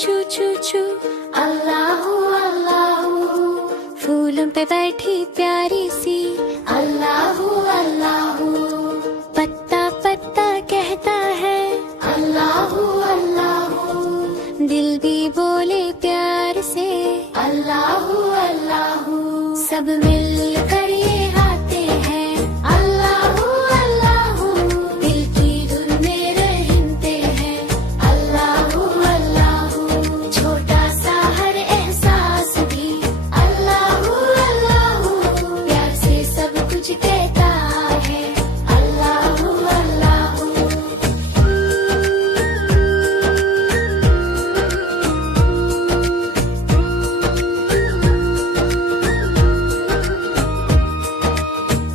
चू चू चू, अल्लाहू अल्लाहू, फूलों पे बैठी प्यारी सी, अल्लाहू अल्लाहू, पत्ता पत्ता कहता है, अल्लाहू अल्लाहू, दिल भी बोले प्यार से, अल्लाहू अल्लाहू, सब मिल कर ये गाते हैं, अल्लाहू अल्लाहू, दिल की धुन में रहते हैं, अल्लाहू अल्लाहू, छोटा सा हर एहसास भी अल्लाहू अल्लाहू, प्यार से सब कुछ कहता है, अल्लाहू अल्लाहू,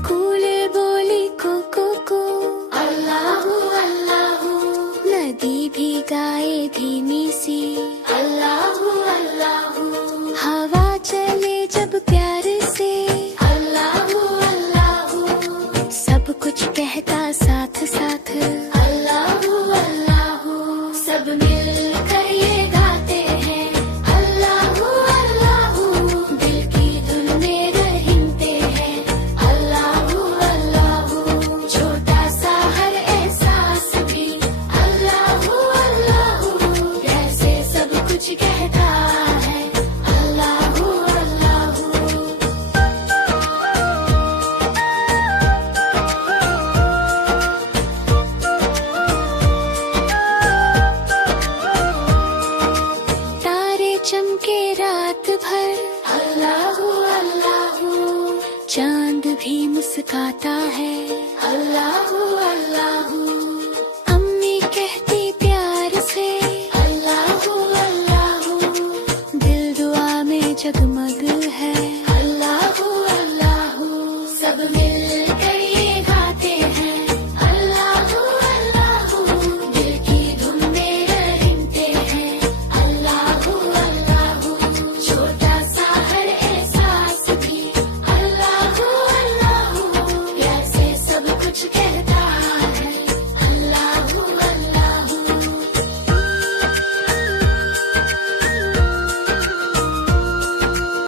कूले बोली को अल्लाहू अल्लाहू, नदी भी गाए धीमी सी, अल्लाहू अल्लाहू, हवा चले जब प्यार से, अल्लाहू अल्लाहू, सब कुछ कहता साथ साथ, अल्लाहू अल्लाहू, सब मिल कर ये गाते हैं, अल्लाहू अल्लाहू, दिल की धुन में रहते हैं, अल्लाहू अल्लाहू, छोटा सा हर एहसास भी अल्लाहू अल्लाहू, प्यार से सब कुछ कहता है, अल्लाहू अल्लाहू, तारे चमके रात भर, अल्लाहू अल्लाहू, चांद भी मुस्काता है, अल्लाहू अल्लाहू, अम्मी कहती प्यार से, अल्लाहू अल्लाहू, दिल दुआ में जगमग है, अल्लाहू अल्लाहू, सब मिल कर ये गाते हैं, अल्लाहू अल्लाहू, दिल की धुन में रहते हैं, अल्लाहू अल्लाहू, छोटा सा हर एहसास भी अल्लाहू अल्लाहू, प्यार से सब कुछ कहता